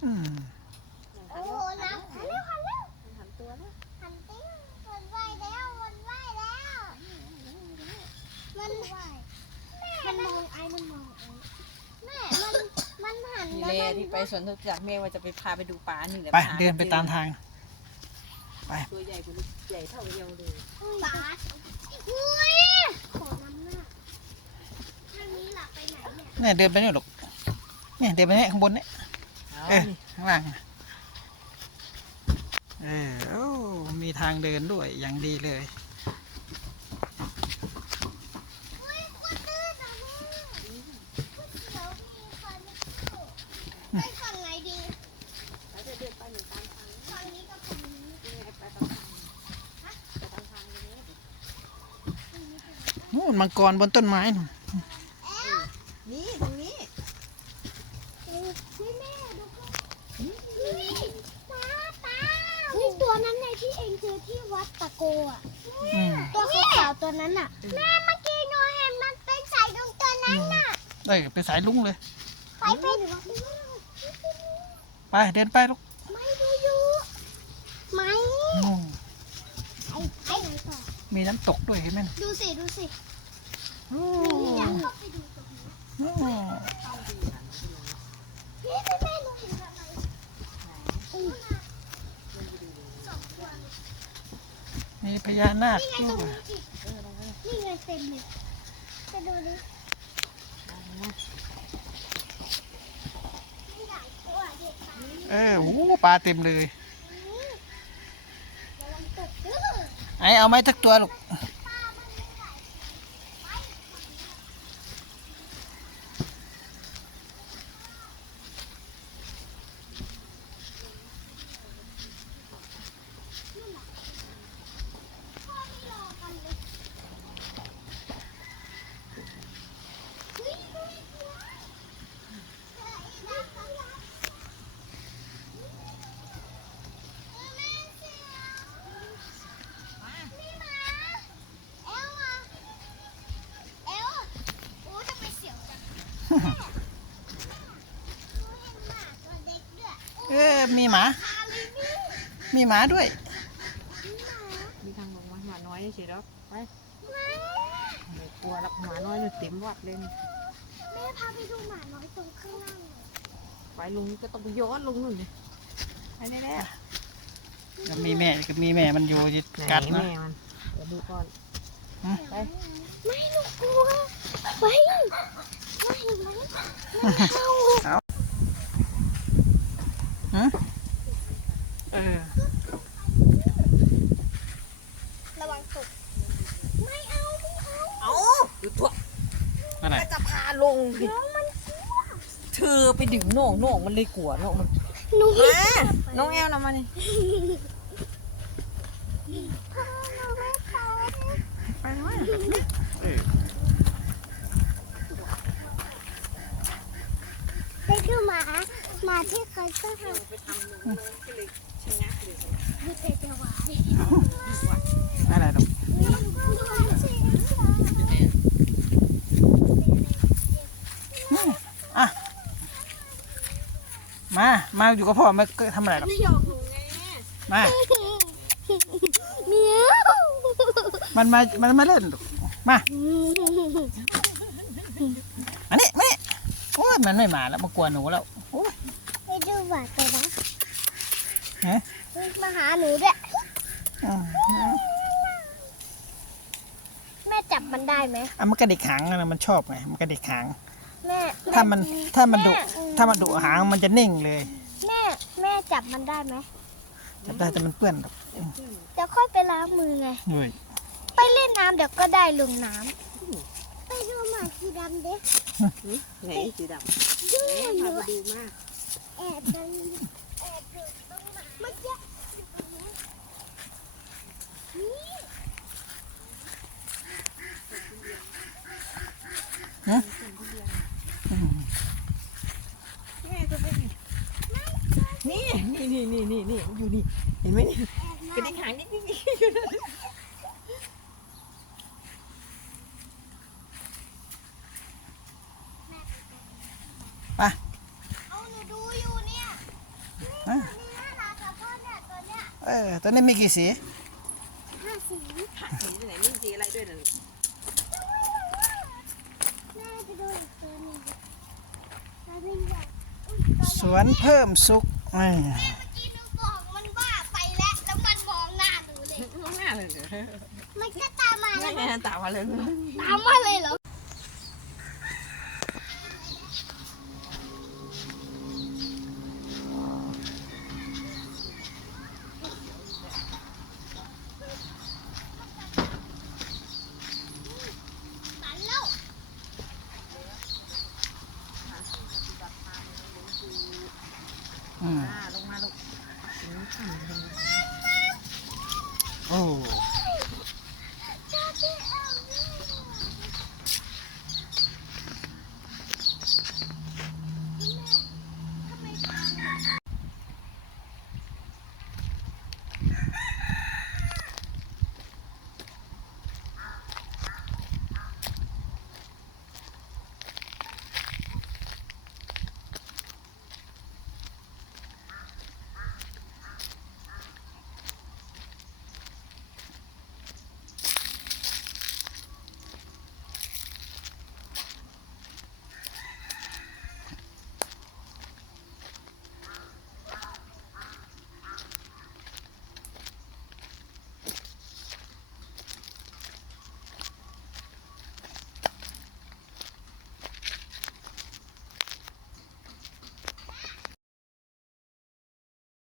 โอ้โหน้ำหันเร็วหันเร็วหันตัวแล้วหันติ้งวนว่ายแล้ววนว่ายแล้วมันมันมองไอ้มันมองไอ้แม่มันมันหันนี่แล้วเลยมันที่ไปสวนทุกจากเมฆว่าจะไปพาไปดูปลานี่แหละไปเดินไปตามทาง ไปตัวใหญ่กว่าลูกใหญ่เท่าเดียวเลยปาดอุ้ยขอน้ำหน้าทางนี้หลับไปไหนเนี่ยเนี่ยเดินไปเนี่ยลูกเนี่ยเดินไปเนี่ยข้างบนเนี่ย เออข้างล่างเออโอ้มีทางเดินด้วยอย่างดีเลยไปฝั่งไหนดีเราจะเดินไปหนึ่งตามทางฝั่งนี้กับฝั่งนี้ไปตามทางไปตามทางเลยนู่นมังกรบนต้นไม้นู่นตรงนี้ เฮ้ยแม่ดูก่อนเฮ้ยปลาปลาเฮ้ยตัวนั้นไง ที่เองเจอที่วัดตะโกอะอืมตัวขาวๆตัวนั้นน่ะแม่เมื่อกี้หนูเห็นมันเป็นสายดวงตัวนั้นน่ะเอ้ยเป็นสายลุงเลย ไปไปหรือว่าไปเดินไปลูกไม่ดูอยู่ไม่นู่นไอ้ไอ้ไหนต่อมีน้ำตกด้วยเห็นไหมน่ะดูสิดูสิโอ้อยากเข้าไปดูตรงนี้โอ้พี่แม่แม่หนูเห็นอะไรอู้น่ะสองตัวเลย มีพ ญานาคนี่ไงตด้รงวยนี้อีกนี่ไงเต็มเลยไปดูดิมีหลายตัวเด็กปลาเออโอ้ปลาเต็มเลยระวังตกเด้อไอ้เอาไหมทักตัวลูก ปลามันมีหลายไป พ่อไม่รอกันเลยเฮ้ยดูดิตัวเฮ้ยอีกแล้วกันแล้วเออแม่เสียวนี่หมาเอลอะเอลโอ้ทำไมเสียวจังหนูเห็นหมาตัวเด็กด้วยโอ้ เออ มีหมาคาลินี่มีหมาด้วยนี่หมามีทางลงมาหมาน้อยเฉยแล้วไปแม่ไม่กลัวหรอกหมาน้อยมันเต็มวัดเลยแม่พาไปดูหมาน้อยตรงข้างล่างหน่อยไปลงก็ต้องไปย้อนลงนู่นเลยไปแน่แน่ก็มีแม่ก็มีแม่มันอยู่ที่กัดนะแม่มันเดี๋ยวดูก่อนหืมไปไม่หนูกลัวไปไม่เห็นไหมไม่เอาเออ ระวังตกไม่เอาไม่เอา เอาดูตัว อะไรก็จะพาลงดิน้องมันกลัวเธอไปดึงน้องน้องมันเลยกลัวน้องมันหนูมาน้องแอลนะมานี่พาหนูไม่ไปไปน้อยเออไปดูหมาหมาที่เคยก็ทำไปทำหนูก็เลยชะงักเลยดูเตจะหวายอะไร มามาอยู่กับพ่อไม่ก็ทำอะไรหรอกไม่ยอมหนูไงมาเมียวมันมามันมาเล่นลูกมาอันนี้มานี่โอ้ยมันไม่มาแล้วมากวนหนูแล้วโอ้ยไปดูหมาตัวนะฮะมาหาหนูด้วยอืมแม่จับมันได้ไหมอะมันกระดิกหางนะมันชอบไงมันกระดิกหางแม่ถ้ามันถ้ามันดุแถ้ามันดุหางมันจะนิ่งเลย แม่แม่จับมันได้ไหมจับได้แต่มันเปื้อนหรอกเดี๋ยวค่อยไปล้างมือไง เฮ้ยไปเล่นน้ำเดี๋ยวก็ได้ลงน้ำไปดูหมาสีดำเด็กไหนสีดำดูหพานูไปดูมากแอบดันแอบดูต้นหมาเมื่อกี้นี่แนี่นี่นี่นี่อยู่นี่ เห็นไหมนี่กระดิ่งหางนิดนิดอยู่นะไปเอาหนูดูอยู่เนี่ยนี่ตัวนี้น่ารักกับพ่อเนี่ยตัวเนี้ยเออตัวนี้มีกี่สีห้าสีห้าสีไหนมีสีอะไรด้วยนะลูกหนึ่งสวนเพิ่มสุข มันก็ตามมาเลย ตามมาเลย ตามมาเลยเหรอลงมาลูกโอ้